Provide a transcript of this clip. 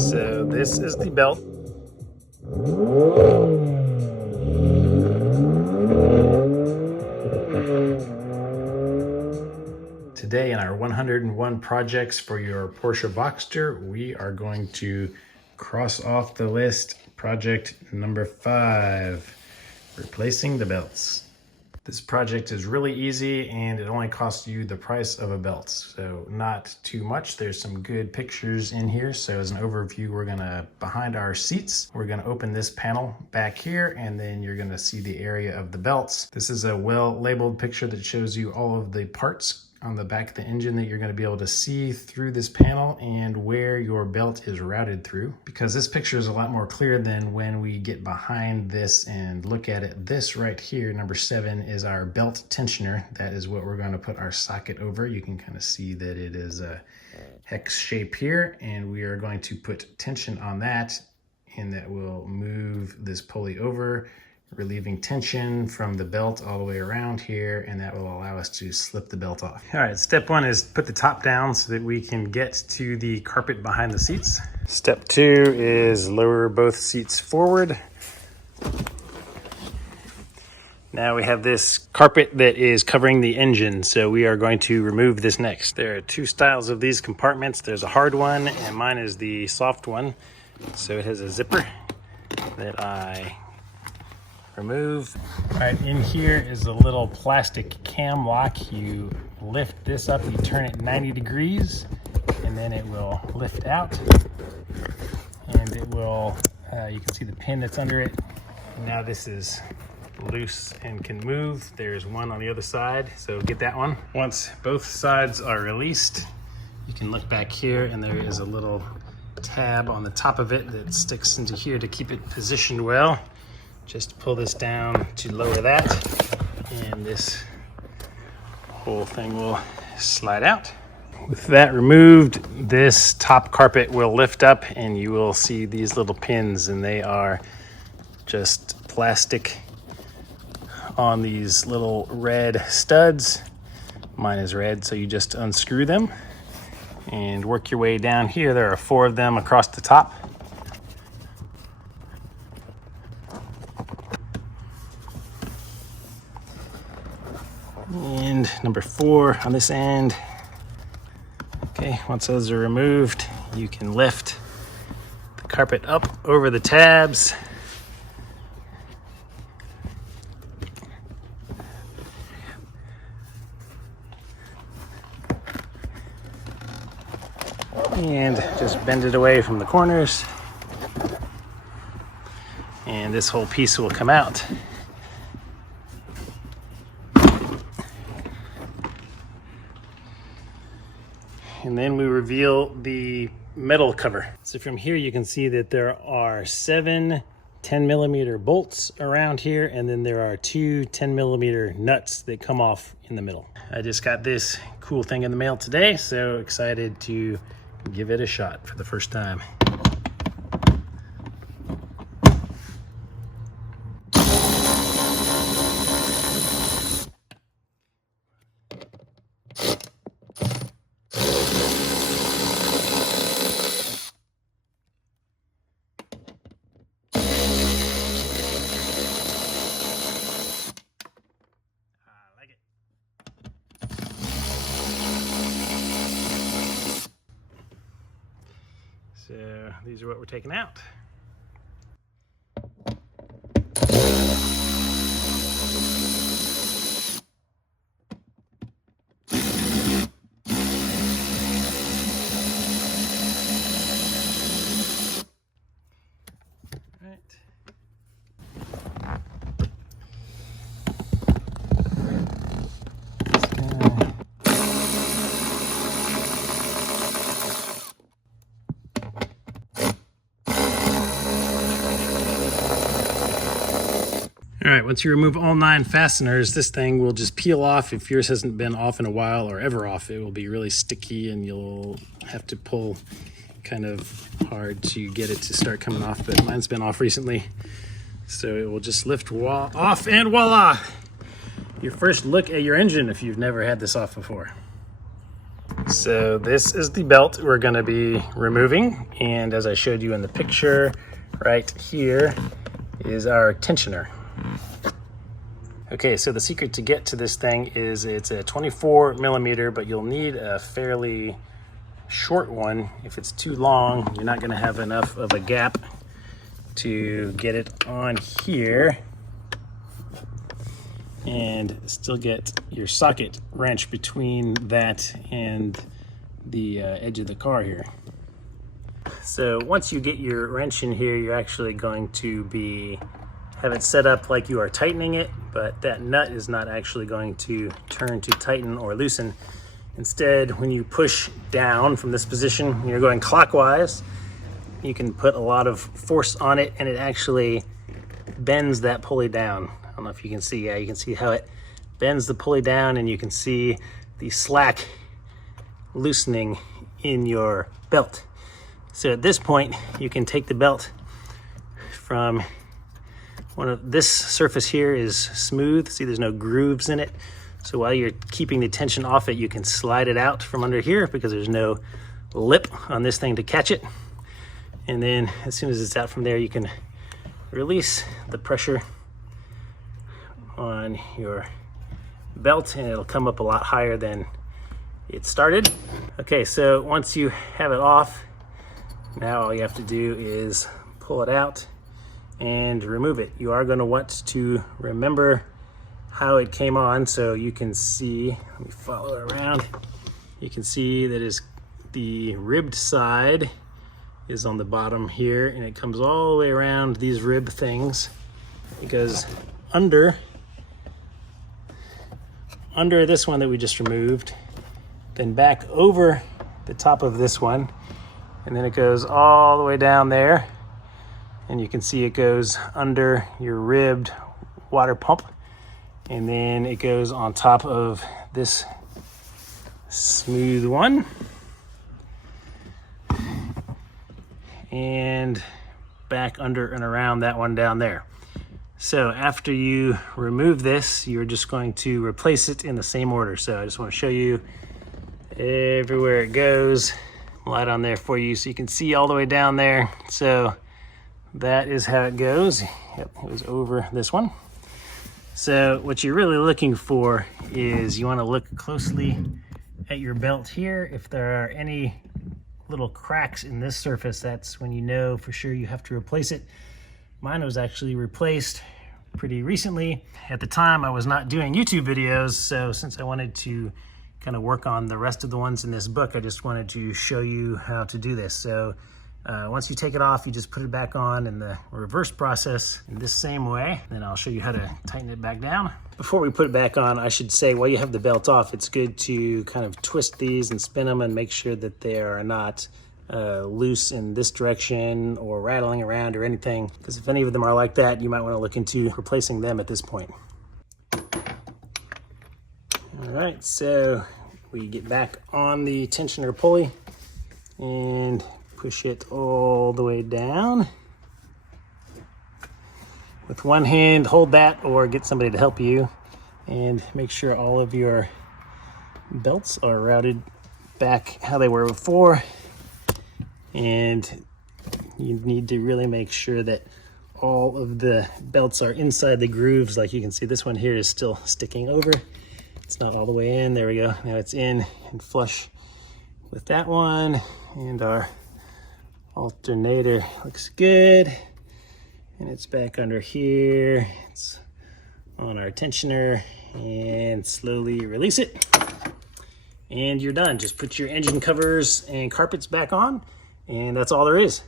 So this is the belt. Today in our 101 projects for your Porsche Boxster, we are going to cross off the list project number 5, replacing the belts. This project is really easy and it only costs you the price of a belt, so not too much. There's some good pictures in here. So as an overview, we're gonna, behind our seats, we're gonna open this panel back here, and then you're gonna see the area of the belts. This is a well-labeled picture that shows you all of the parts on the back of the engine that you're going to be able to see through this panel and where your belt is routed through, because this picture is a lot more clear than when we get behind this and look at it. This right here, number 7, is our belt tensioner. That is what we're going to put our socket over. You can kind of see that it is a hex shape here, and we are going to put tension on that, and that will move this pulley over, relieving tension from the belt all the way around here, and that will allow us to slip the belt off. All right, step 1 is put the top down so that we can get to the carpet behind the seats. Step 2 is lower both seats forward. Now we have this carpet that is covering the engine, so we are going to remove this next. There are 2 styles of these compartments. There's a hard one, and mine is the soft one. So it has a zipper that I remove. All right, in here is a little plastic cam lock. You lift this up, you turn it 90 degrees, and then it will lift out, and it will, you can see the pin that's under it. Now this is loose and can move. There's one on the other side, so get that one. Once both sides are released, you can look back here, and there is a little tab on the top of it that sticks into here to keep it positioned well. Just pull this down to lower that, and this whole thing will slide out. With that removed, this top carpet will lift up, and you will see these little pins, and they are just plastic on these little red studs. Mine is red, so you just unscrew them and work your way down here. There are 4 of them across the top. And number 4 on this end. Okay, once those are removed, you can lift the carpet up over the tabs. And just bend it away from the corners. And this whole piece will come out. And then we reveal the metal cover. So from here you can see that there are 7 10mm bolts around here, and then there are 2 10mm nuts that come off in the middle. I just got this cool thing in the mail today, so excited to give it a shot for the first time. So these are what we're taking out. All right, once you remove all 9 fasteners, this thing will just peel off. If yours hasn't been off in a while or ever off, it will be really sticky and you'll have to pull kind of hard to get it to start coming off, but mine's been off recently. So it will just lift off, and voila! Your first look at your engine if you've never had this off before. So this is the belt we're going to be removing, and as I showed you in the picture, right here is our tensioner. Okay, so the secret to get to this thing is it's a 24 millimeter, but you'll need a fairly short one. If it's too long, you're not going to have enough of a gap to get it on here and still get your socket wrench between that and the edge of the car here. So once you get your wrench in here, you're actually going to have it set up like you are tightening it, but that nut is not actually going to turn to tighten or loosen. Instead, when you push down from this position, you're going clockwise, you can put a lot of force on it and it actually bends that pulley down. I don't know if you can see, yeah, you can see how it bends the pulley down, and you can see the slack loosening in your belt. So at this point, you can take the belt from this surface here is smooth. See, there's no grooves in it. So while you're keeping the tension off it, you can slide it out from under here because there's no lip on this thing to catch it. And then as soon as it's out from there, you can release the pressure on your belt and it'll come up a lot higher than it started. Okay, so once you have it off, now all you have to do is pull it out and remove it. You are going to want to remember how it came on, so you can see, let me follow it around. You can see that the ribbed side is on the bottom here, and it comes all the way around these rib things. It goes under this one that we just removed, then back over the top of this one, and then it goes all the way down there, and you can see it goes under your ribbed water pump, and then it goes on top of this smooth one and back under and around that one down there. So after you remove this, you're just going to replace it in the same order. So I just want to show you everywhere it goes, light on there for you so you can see all the way down there. So that is how it goes. Yep, it was over this one. So what you're really looking for is you want to look closely at your belt here. If there are any little cracks in this surface, that's when you know for sure you have to replace it. Mine was actually replaced pretty recently. At the time, I was not doing YouTube videos, so since I wanted to kind of work on the rest of the ones in this book, I just wanted to show you how to do this. So once you take it off, you just put it back on in the reverse process in this same way. Then I'll show you how to tighten it back down. Before we put it back on, I should say while you have the belt off, it's good to kind of twist these and spin them and make sure that they are not loose in this direction or rattling around or anything, because if any of them are like that, you might want to look into replacing them at this point. All right, so we get back on the tensioner pulley and push it all the way down. With one hand, hold that or get somebody to help you, and make sure all of your belts are routed back how they were before. And you need to really make sure that all of the belts are inside the grooves. Like you can see, this one here is still sticking over. It's not all the way in. There we go. Now it's in and flush with that one. And our alternator looks good. And it's back under here. It's on our tensioner, and slowly release it. And you're done. Just put your engine covers and carpets back on, and that's all there is.